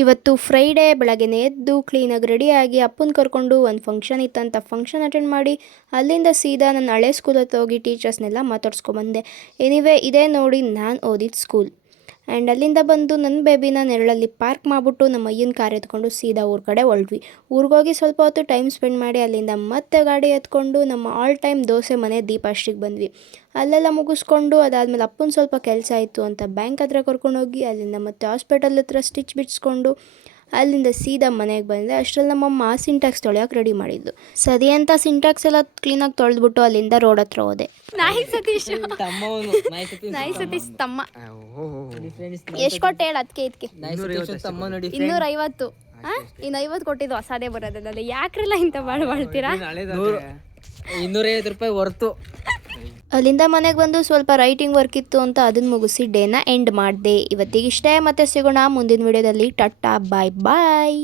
ಇವತ್ತು ಫ್ರೈಡೇ ಬೆಳಗ್ಗೆನೇ ಎದ್ದು ಕ್ಲೀನಾಗಿ ರೆಡಿಯಾಗಿ ಅಪ್ಪನ ಕರ್ಕೊಂಡು ಒಂದು ಫಂಕ್ಷನ್ ಇತ್ತಂತ ಫಂಕ್ಷನ್ ಅಟೆಂಡ್ ಮಾಡಿ ಅಲ್ಲಿಂದ ಸೀದಾ ನನ್ನ ಹಳೆ ಸ್ಕೂಲ್ ಹತ್ರ ಹೋಗಿ ಟೀಚರ್ಸ್ನೆಲ್ಲ ಮಾತಾಡ್ಸ್ಕೊಬಂದೆ. ಎನಿವೇ ಇದೇ ನೋಡಿ ನಾನು ಓದಿದ ಸ್ಕೂಲ್. ಆ್ಯಂಡ್ ಅಲ್ಲಿಂದ ಬಂದು ನನ್ನ ಬೇಬಿನ ನೆರಳಲ್ಲಿ ಪಾರ್ಕ್ ಮಾಡಿಬಿಟ್ಟು ನಮ್ಮ ಅಯ್ಯನ ಕಾರ್ ಎತ್ಕೊಂಡು ಸೀದಾ ಊರ ಕಡೆ ಹೊರಟ್ವಿ. ಊರಿಗೋಗಿ ಸ್ವಲ್ಪ ಹೊತ್ತು ಟೈಮ್ ಸ್ಪೆಂಡ್ ಮಾಡಿ ಅಲ್ಲಿಂದ ಮತ್ತೆ ಗಾಡಿ ಎತ್ಕೊಂಡು ನಮ್ಮ ಆಲ್ ಟೈಮ್ ದೋಸೆ ಮನೆ ದೀಪಾಶ್ರಿಗೆ ಬಂದ್ವಿ. ಅಲ್ಲೆಲ್ಲ ಮುಗಿಸ್ಕೊಂಡು ಅದಾದಮೇಲೆ ಅಪ್ಪನ ಸ್ವಲ್ಪ ಕೆಲಸ ಇತ್ತು ಅಂತ ಬ್ಯಾಂಕ್ ಹತ್ರ ಕರ್ಕೊಂಡೋಗಿ ಅಲ್ಲಿಂದ ಮತ್ತೆ ಹಾಸ್ಪಿಟಲ್ ಹತ್ರ ಸ್ಟಿಚ್ ಬಿಡಿಸ್ಕೊಂಡು ಅಲ್ಲಿಂದ ಸೀದಾ ಮನೆಗೆ ಬಂದೆ. ಅಷ್ಟರಲ್ಲಿ ನಮ್ಮಮ್ಮ ಸಿಂಟ್ಯಾಕ್ಸ್ ತೊಳೆಯೋಕೆ ರೆಡಿ ಮಾಡಿದ್ದು. ಸರಿ ಅಂತ ಸಿಂಟ್ಯಾಕ್ಸ್ ಎಲ್ಲ ಕ್ಲೀನಾಗಿ ತೊಳೆದ್ಬಿಟ್ಟು ಅಲ್ಲಿಂದ ರೋಡ್ ಹತ್ರ ಹೋದೆ. ನಾಯಿ ಸತೀಶ್ ತಮ್ಮ ಎಷ್ಟು ಕೊಟ್ಟೆ ಹೇಳು ಅದಕ್ಕೆ ಇದಕ್ಕೆ 250. ಇನ್ನು 50 ಕೊಟ್ಟಿದ್ದು ಹೊಸದೇ ಬರೋದಲ್ಲ. ಯಾಕ್ರಲ್ಲ ಇಂಥ ಬಾಳ್ತೀರಾ? 250 ರೂಪಾಯಿ ಹೊರ್ತು. ಅಲ್ಲಿಂದ ಮನೆಗೆ ಬಂದು ಸ್ವಲ್ಪ ರೈಟಿಂಗ್ ವರ್ಕ್ ಇತ್ತು ಅಂತ ಅದನ್ನು ಮುಗಿಸಿ ಡೇನ ಎಂಡ್ ಮಾಡಿದೆ. ಇವತ್ತಿಗಿಷ್ಟೇ, ಮತ್ತೆ ಸಿಗೋಣ ಮುಂದಿನ ವಿಡಿಯೋದಲ್ಲಿ. ಟಾಟಾ ಬಾಯ್ ಬಾಯ್.